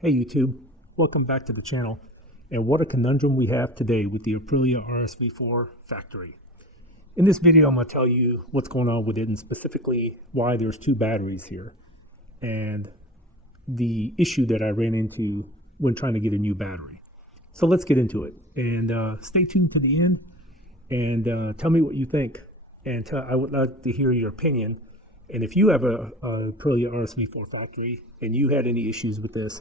Hey YouTube, welcome back to the channel. And what a conundrum we have today with the Aprilia RSV4 factory. In this video, I'm going to tell you what's going on with it and specifically why there's two batteries here and the issue that I ran into when trying to get a new battery. So let's get into it and stay tuned to the end and tell me what you think. And I would like to hear your opinion. And if you have a Aprilia RSV4 factory and you had any issues with this,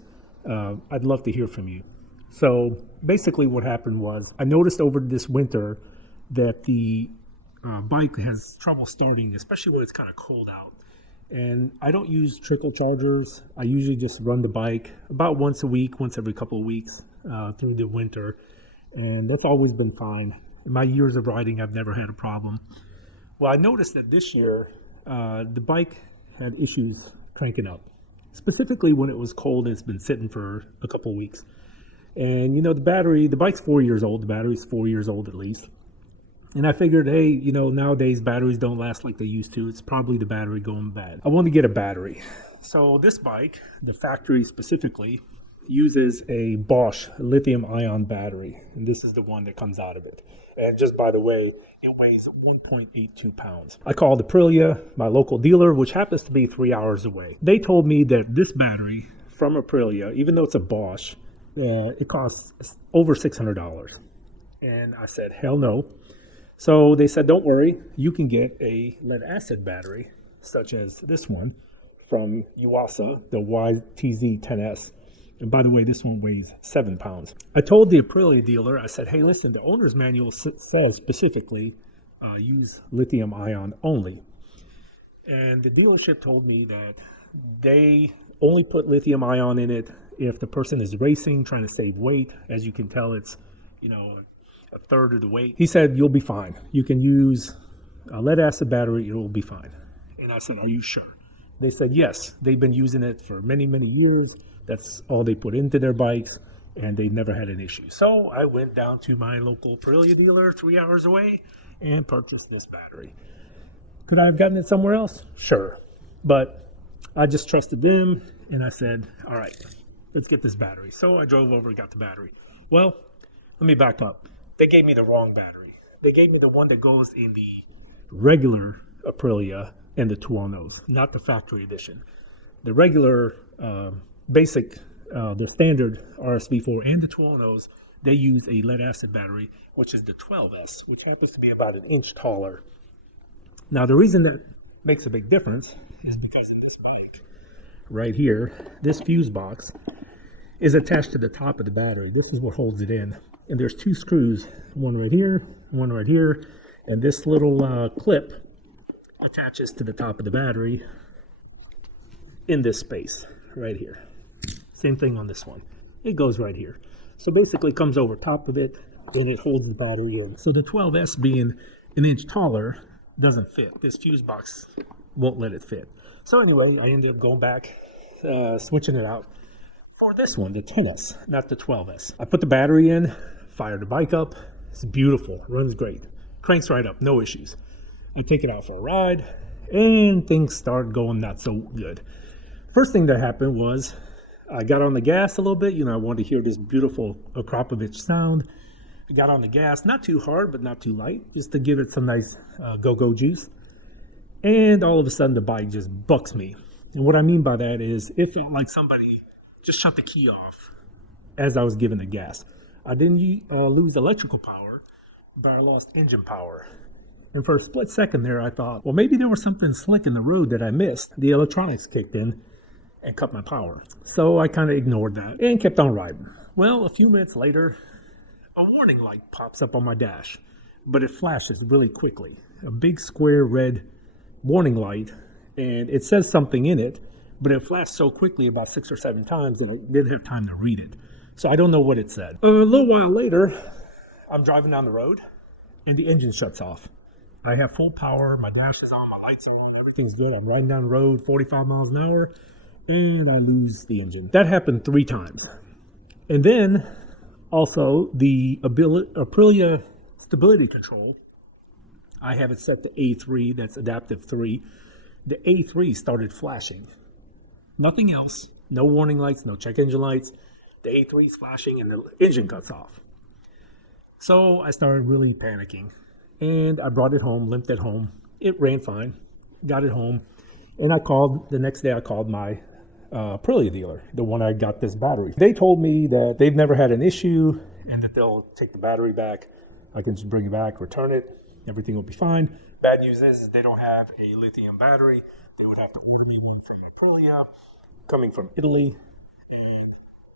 I'd love to hear from you. So basically what happened was I noticed over this winter that the bike has trouble starting, especially when it's kind of cold out. And I don't use trickle chargers. I usually just run the bike about once a week, once every couple of weeks through the winter. And that's always been fine. In my years of riding, I've never had a problem. Well, I noticed that this year, the bike had issues cranking up. Specifically when it was cold and it's been sitting for a couple of weeks. And you know, the bike's 4 years old, the battery's 4 years old at least. And I figured, hey, you know, nowadays batteries don't last like they used to. It's probably the battery going bad. I want to get a battery. So this bike, the factory specifically, uses a Bosch lithium ion battery. And this is the one that comes out of it. And just by the way, it weighs 1.82 pounds. I called Aprilia, my local dealer, which happens to be 3 hours away. They told me that this battery from Aprilia, even though it's a Bosch, it costs over $600. And I said, hell no. So they said, don't worry, you can get a lead acid battery, such as this one from Yuasa, the YTZ10S. And by the way, this one weighs 7 pounds. I told the Aprilia dealer, I said, hey, listen, the owner's manual says specifically use lithium ion only. And the dealership told me that they only put lithium ion in it if the person is racing, trying to save weight. As you can tell, it's, you know, a third of the weight. He said, you'll be fine. You can use a lead acid battery, it will be fine. And I said, are you sure? They said, yes, they've been using it for many, many years. That's all they put into their bikes, and they never had an issue. So I went down to my local Aprilia dealer 3 hours away and purchased this battery. Could I have gotten it somewhere else? Sure. But I just trusted them, and I said, all right, let's get this battery. So I drove over and got the battery. Well, let me back up. They gave me the wrong battery. They gave me the one that goes in the regular Aprilia and the Tuonos, not the factory edition. The regular basic, the standard RSV4 and the Tuonos, they use a lead acid battery, which is the 12S, which happens to be about an inch taller. Now, the reason that makes a big difference is because in this bike, right here, this fuse box is attached to the top of the battery. This is what holds it in. And there's two screws, one right here, and this little clip attaches to the top of the battery in this space right here. Same thing on this one. It goes right here. So basically it comes over top of it and it holds the battery in. So the 12S being an inch taller doesn't fit. This fuse box won't let it fit. So anyway, I ended up going back, switching it out for this one, the 10S, not the 12S. I put the battery in, fired the bike up. It's beautiful, runs great. Cranks right up, no issues. I take it out for a ride and things start going not so good. First thing that happened was I got on the gas a little bit. You know, I wanted to hear this beautiful Akrapovich sound. I got on the gas, not too hard, but not too light, just to give it some nice go-go juice. And all of a sudden, the bike just bucks me. And what I mean by that is it felt like somebody just shut the key off as I was giving the gas. I didn't lose electrical power, but I lost engine power. And for a split second there, I thought, well, maybe there was something slick in the road that I missed. The electronics kicked in and cut my power. So I kind of ignored that and kept on riding. Well, a few minutes later, a warning light pops up on my dash, but it flashes really quickly. A big square red warning light, and it says something in it, but it flashed so quickly about 6 or 7 times that I didn't have time to read it. So I don't know what it said. A little while later, I'm driving down the road and the engine shuts off. I have full power, my dash is on, my lights are on, everything's good. I'm riding down the road 45 miles an hour and I lose the engine. That happened 3 times. And then also the Aprilia stability control, I have it set to A3, that's adaptive 3. The A3 started flashing. Nothing else, No warning lights, no check engine lights. The A3 is flashing and the engine cuts off. So I started really panicking, and I brought it home, limped it home. It ran fine, got it home, and the next day I called my Aprilia dealer, the one I got this battery. They told me that they've never had an issue and that they'll take the battery back. I can just bring it back, return it, everything will be fine. Bad news is they don't have a lithium battery. They would have to order me one from Aprilia, coming from Italy, and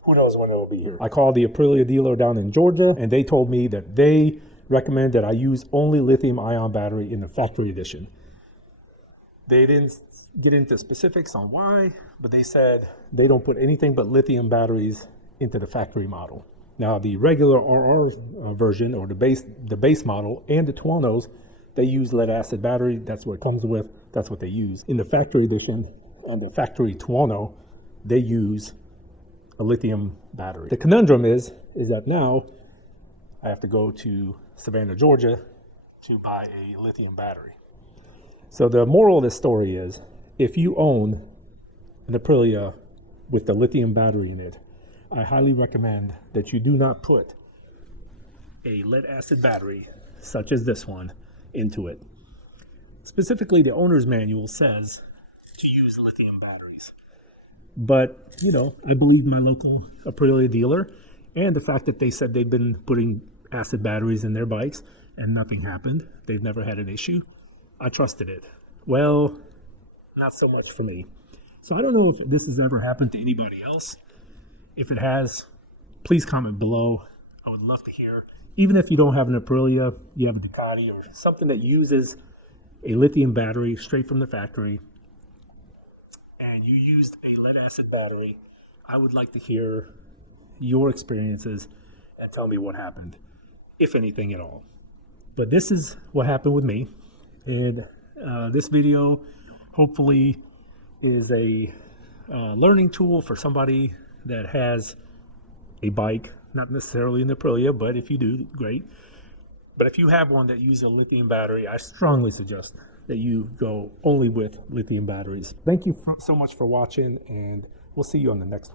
who knows when it will be here. I called the Aprilia dealer down in Georgia, and they told me that they recommend that I use only lithium ion battery in the factory edition. They didn't get into specifics on why, but they said they don't put anything but lithium batteries into the factory model. Now the regular RR version, or the base model, and the Tuonos, they use lead acid battery. That's what it comes with. That's what they use. In the factory edition, on the factory Tuono, they use a lithium battery. The conundrum is that now I have to go to Savannah, Georgia to buy a lithium battery. So the moral of this story is, if you own an Aprilia with the lithium battery in it, I highly recommend that you do not put a lead acid battery, such as this one, into it. Specifically, the owner's manual says to use lithium batteries. But, you know, I believe my local Aprilia dealer, and the fact that they said they've been putting acid batteries in their bikes and nothing happened. They've never had an issue. I trusted it. Well, not so much for me. So I don't know if this has ever happened to anybody else. If it has, please comment below. I would love to hear. Even if you don't have an Aprilia, you have a Ducati or something that uses a lithium battery straight from the factory, and you used a lead acid battery, I would like to hear your experiences and tell me what happened, if anything at all. But this is what happened with me, and this video hopefully is a learning tool for somebody that has a bike, not necessarily an Aprilia, but if you do, great. But if you have one that uses a lithium battery, I strongly suggest that you go only with lithium batteries. Thank you so much for watching, and we'll see you on the next one.